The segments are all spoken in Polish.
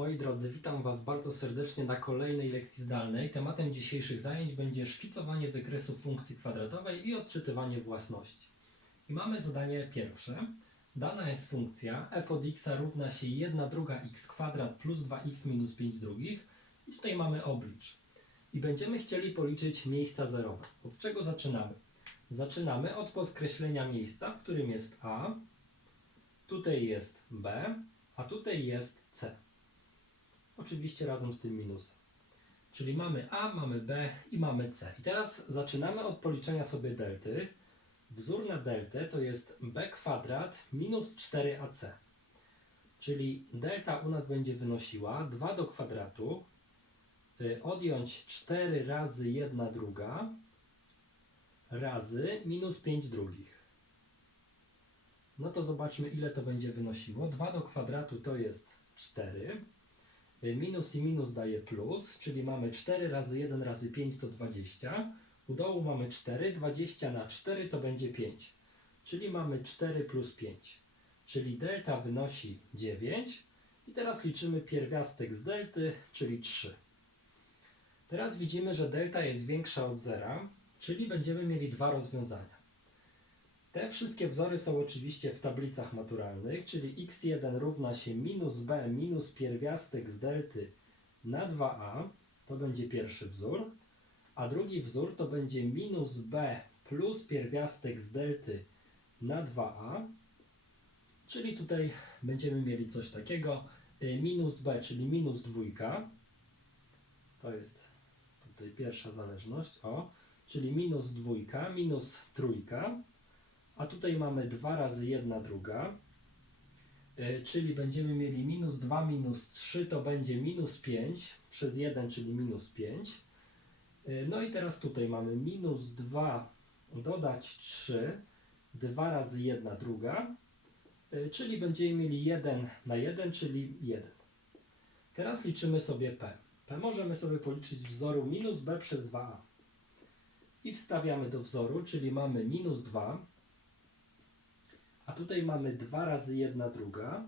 Moi drodzy, witam Was bardzo serdecznie na kolejnej lekcji zdalnej. Tematem dzisiejszych zajęć będzie szkicowanie wykresów funkcji kwadratowej i odczytywanie własności. I mamy zadanie pierwsze. Dana jest funkcja f od x równa się 1 druga x kwadrat plus 2x minus 5 drugich. I tutaj mamy oblicz. I będziemy chcieli policzyć miejsca zerowe. Od czego zaczynamy? Zaczynamy od podkreślenia miejsca, w którym jest a, tutaj jest b, a tutaj jest c. Oczywiście razem z tym minusem. Czyli mamy A, mamy B i mamy C. I teraz zaczynamy od policzenia sobie delty. Wzór na deltę to jest B kwadrat minus 4AC. Czyli delta u nas będzie wynosiła 2 do kwadratu, y, odjąć 4 razy 1 druga razy minus 5 drugich. No to zobaczmy ile to będzie wynosiło. 2 do kwadratu to jest 4. Y, Minus i minus daje plus, czyli mamy 4 razy 1 razy 5 to 20. U dołu mamy 4, 20 na 4 to będzie 5. Czyli mamy 4 plus 5. Czyli delta wynosi 9. I teraz liczymy pierwiastek z delty, czyli 3. Teraz widzimy, że delta jest większa od zera, czyli będziemy mieli dwa rozwiązania. Te wszystkie wzory są oczywiście w tablicach maturalnych, czyli x1 równa się minus b minus pierwiastek z delty na 2a, to będzie pierwszy wzór, a drugi wzór to będzie minus b plus pierwiastek z delty na 2a, czyli tutaj będziemy mieli coś takiego, y, minus b, czyli minus dwójka, to jest tutaj pierwsza zależność, o, czyli minus dwójka, minus trójka, a tutaj mamy 2 razy 1 druga, y, czyli będziemy mieli minus 2 minus 3 to będzie minus 5 przez 1, czyli minus 5. Y, No i teraz tutaj mamy minus 2 dodać 3, 2 razy 1 druga, y, czyli będziemy mieli 1 na 1, czyli 1. Teraz liczymy sobie p. p możemy sobie policzyć wzoru minus b przez 2a. I wstawiamy do wzoru, czyli mamy minus 2, a tutaj mamy 2 razy 1 druga,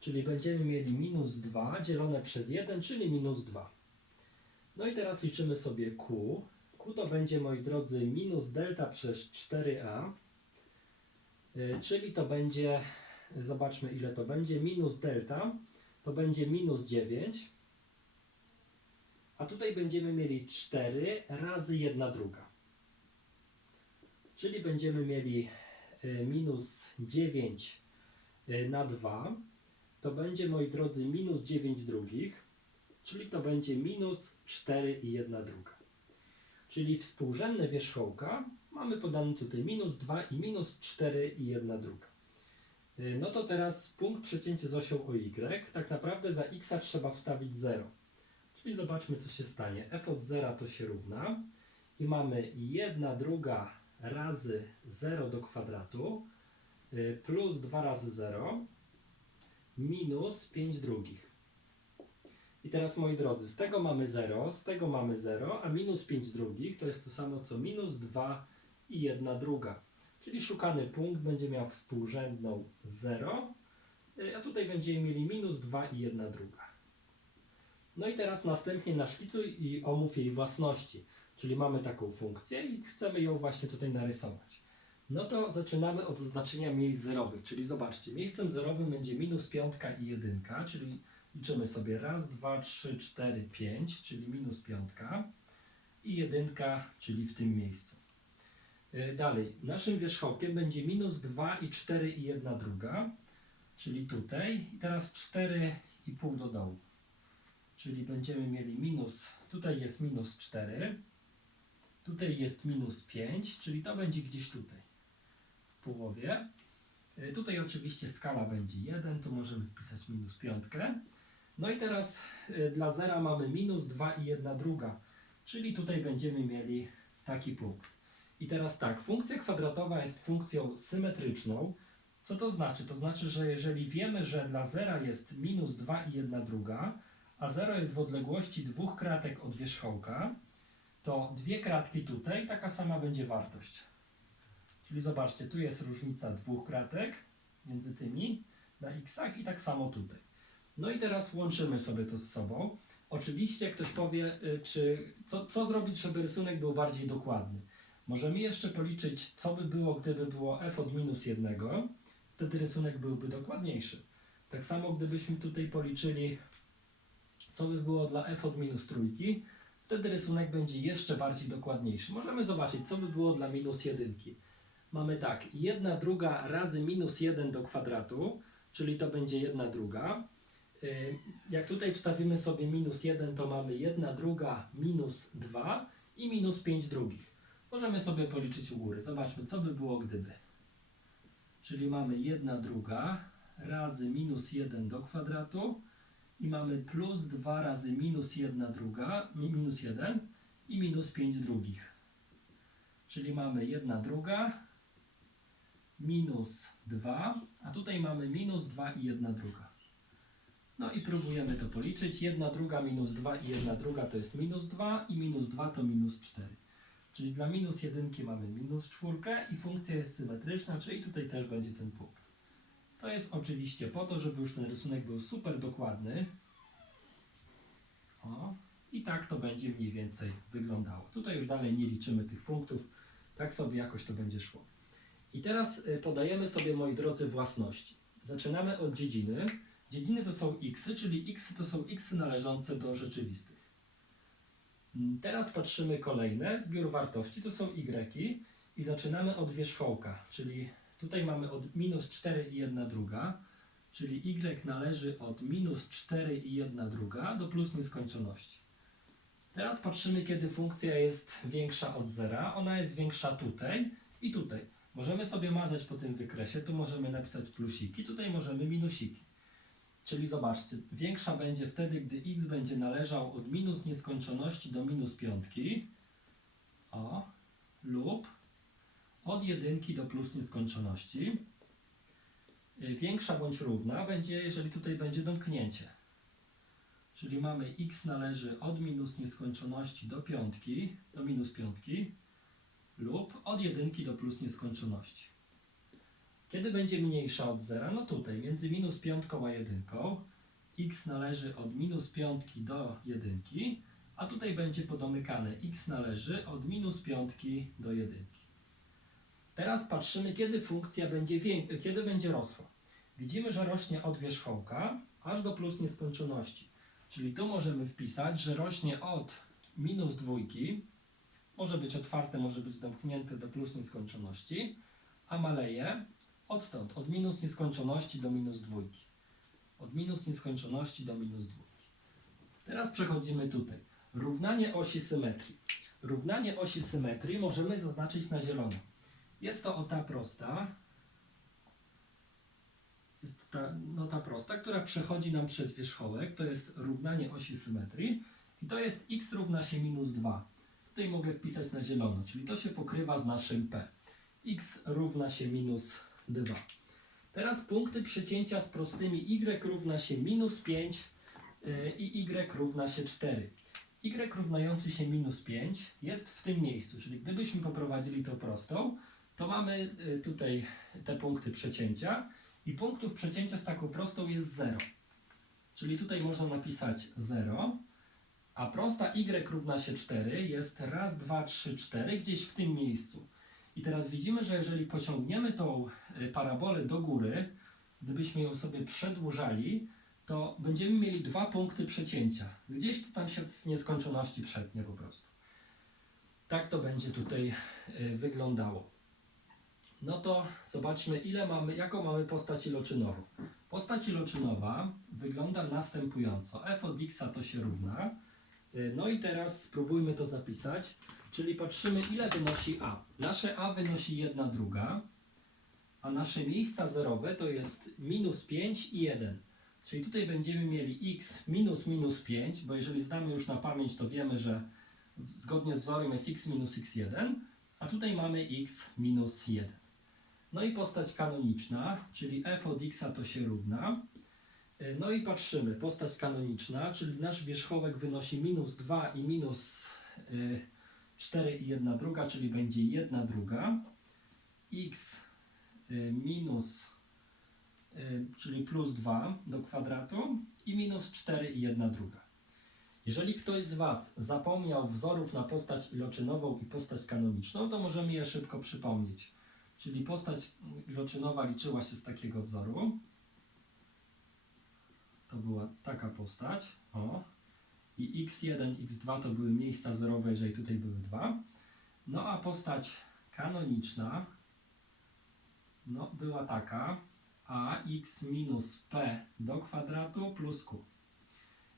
czyli będziemy mieli minus 2 dzielone przez 1, czyli minus 2. No i teraz liczymy sobie Q. Q to będzie, moi drodzy, minus delta przez 4a, y, czyli to będzie, zobaczmy ile to będzie, minus delta, to będzie minus 9, a tutaj będziemy mieli 4 razy 1 druga. Czyli będziemy mieli minus 9 y, na 2, to będzie, moi drodzy, minus 9 drugich, czyli to będzie minus 4 i 1 druga. Czyli współrzędne wierzchołka mamy podane tutaj minus 2 i minus 4 i 1 druga. Y, No to teraz punkt przecięcia z osią o y. Tak naprawdę za x trzeba wstawić 0. Czyli zobaczmy co się stanie. f od 0 to się równa i mamy 1 druga razy 0 do kwadratu y, plus 2 razy 0 minus 5 drugich. I teraz moi drodzy, z tego mamy 0, z tego mamy 0, a minus 5 drugich to jest to samo co minus 2 i 1 druga. Czyli szukany punkt będzie miał współrzędną 0, y, a tutaj będziemy mieli minus 2 i 1 druga. No i teraz następnie naszkicuj i omów jej własności. Czyli mamy taką funkcję i chcemy ją właśnie tutaj narysować. No to zaczynamy od zaznaczenia miejsc zerowych, czyli zobaczcie, miejscem zerowym będzie minus piątka i jedynka, czyli liczymy sobie raz, dwa, trzy, cztery, pięć, czyli minus piątka i jedynka, czyli w tym miejscu. Yy, Dalej, naszym wierzchołkiem będzie minus 2 i 4 i 1 druga, czyli tutaj. I teraz 4,5 do dołu. Czyli będziemy mieli minus, tutaj jest minus 4, tutaj jest minus 5, czyli to będzie gdzieś tutaj, w połowie. Y, Tutaj oczywiście skala będzie 1, tu możemy wpisać minus piątkę. No i teraz y, dla zera mamy minus 2 i 1 druga, czyli tutaj będziemy mieli taki punkt. I teraz tak, funkcja kwadratowa jest funkcją symetryczną. Co to znaczy? To znaczy, że jeżeli wiemy, że dla zera jest minus 2 i 1 druga, a 0 jest w odległości dwóch kratek od wierzchołka, to dwie kratki tutaj, taka sama będzie wartość. Czyli zobaczcie, tu jest różnica dwóch kratek między tymi na x'ach i tak samo tutaj. No i teraz łączymy sobie to z sobą. Oczywiście ktoś powie, y, czy co, co zrobić, żeby rysunek był bardziej dokładny. Możemy jeszcze policzyć, co by było, gdyby było f od minus jednego. Wtedy rysunek byłby dokładniejszy. Tak samo gdybyśmy tutaj policzyli, co by było dla f od minus trójki, wtedy rysunek będzie jeszcze bardziej dokładniejszy. Możemy zobaczyć, co by było dla minus jedynki. Mamy tak, 1 druga razy minus 1 do kwadratu, czyli to będzie 1 druga. Y, Jak tutaj wstawimy sobie minus 1, to mamy 1 druga minus 2 i minus 5 drugich. Możemy sobie policzyć u góry. Zobaczmy, co by było gdyby. Czyli mamy 1 druga razy minus 1 do kwadratu i mamy plus 2 razy minus 1 druga, mi- minus 1 i minus 5 drugich. Czyli mamy 1 druga minus 2, a tutaj mamy minus 2 i 1 druga. No i próbujemy to policzyć. 1 druga minus 2 i 1 druga to jest minus 2 i minus 2 to minus 4. Czyli dla minus 1 mamy minus 4 i funkcja jest symetryczna, czyli tutaj też będzie ten punkt. To jest oczywiście po to, żeby już ten rysunek był super dokładny. O, i tak to będzie mniej więcej wyglądało. Tutaj już dalej nie liczymy tych punktów, tak sobie jakoś to będzie szło. I teraz y, podajemy sobie, moi drodzy, własności. Zaczynamy od dziedziny. Dziedziny to są x, czyli x to są x należące do rzeczywistych. Mm, Teraz patrzymy kolejne, zbiór wartości to są y i zaczynamy od wierzchołka, czyli tutaj mamy od minus 4 i 1 druga, czyli y należy od minus 4 i 1 druga do plus nieskończoności. Teraz patrzymy, kiedy funkcja jest większa od zera. Ona jest większa tutaj i tutaj. Możemy sobie mazać po tym wykresie, tu możemy napisać plusiki, tutaj możemy minusiki. Czyli zobaczcie, większa będzie wtedy, gdy x będzie należał od minus nieskończoności do minus piątki, o, lub od jedynki do plus nieskończoności. Y, Większa bądź równa będzie, jeżeli tutaj będzie domknięcie. Czyli mamy x należy od minus nieskończoności do piątki, do minus piątki, lub od jedynki do plus nieskończoności. Kiedy będzie mniejsza od zera? No tutaj, między minus piątką a jedynką. x należy od minus piątki do jedynki, a tutaj będzie podomykane. x należy od minus piątki do jedynki. Teraz patrzymy, kiedy funkcja będzie, kiedy będzie rosła. Widzimy, że rośnie od wierzchołka aż do plus nieskończoności. Czyli tu możemy wpisać, że rośnie od minus dwójki, może być otwarte, może być domknięte do plus nieskończoności, a maleje odtąd, od minus nieskończoności do minus dwójki. Od minus nieskończoności do minus dwójki. Teraz przechodzimy tutaj. Równanie osi symetrii. Równanie osi symetrii możemy zaznaczyć na zielono. Jest to ota prosta. Jest to ta nota prosta, która przechodzi nam przez wierzchołek. To jest równanie osi symetrii. I to jest x równa się minus 2. Tutaj mogę wpisać na zielono, czyli to się pokrywa z naszym p. x równa się minus 2. Teraz punkty przecięcia z prostymi y równa się minus 5 yy, i y równa się 4. y równający się minus 5 jest w tym miejscu, czyli gdybyśmy poprowadzili to prostą, to mamy y, tutaj te punkty przecięcia i punktów przecięcia z taką prostą jest 0. Czyli tutaj można napisać 0, a prosta y równa się 4 jest raz, dwa, trzy, cztery gdzieś w tym miejscu. I teraz widzimy, że jeżeli pociągniemy tą y, parabolę do góry, gdybyśmy ją sobie przedłużali, to będziemy mieli dwa punkty przecięcia. Gdzieś to tam się w nieskończoności przetnie po prostu. Tak to będzie tutaj y, wyglądało. No to zobaczmy, ile mamy, jaką mamy postać iloczynową. Postać iloczynowa wygląda następująco. f od x to się równa. No i teraz spróbujmy to zapisać. Czyli patrzymy, ile wynosi a. Nasze a wynosi 1 druga, a nasze miejsca zerowe to jest minus 5 i 1. Czyli tutaj będziemy mieli x minus minus 5, bo jeżeli znamy już na pamięć, to wiemy, że zgodnie z wzorem jest x minus x1, a tutaj mamy x minus 1. No i postać kanoniczna, czyli f od x to się równa. Y, No i patrzymy, postać kanoniczna, czyli nasz wierzchołek wynosi minus 2 i minus y, 4 i 1 druga, czyli będzie 1 druga. x y, minus czyli plus 2 do kwadratu i minus 4 i 1 druga. Jeżeli ktoś z Was zapomniał wzorów na postać iloczynową i postać kanoniczną, to możemy je szybko przypomnieć. Czyli postać iloczynowa liczyła się z takiego wzoru. To była taka postać. O. I x1, x2 to były miejsca zerowe, jeżeli tutaj były dwa. No a postać kanoniczna no, była taka a x minus p do kwadratu plus q.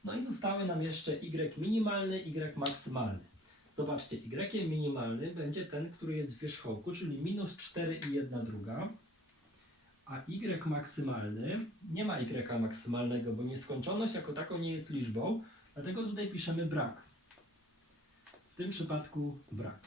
No i zostały nam jeszcze y minimalny, y maksymalny. Zobaczcie, y minimalny będzie ten, który jest w wierzchołku, czyli minus 4 i 1 druga. A y maksymalny, nie ma y maksymalnego, bo nieskończoność jako taką nie jest liczbą, dlatego tutaj piszemy brak. W tym przypadku brak.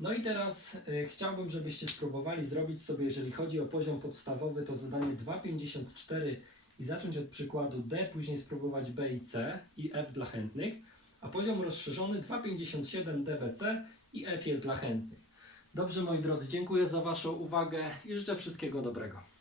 No i teraz y, chciałbym, żebyście spróbowali zrobić sobie, jeżeli chodzi o poziom podstawowy, to zadanie 2,54 i zacząć od przykładu D, później spróbować B i C i F dla chętnych, a poziom rozszerzony 2,57 DBC i F jest dla chętnych. Dobrze moi drodzy, dziękuję za Waszą uwagę i życzę wszystkiego dobrego.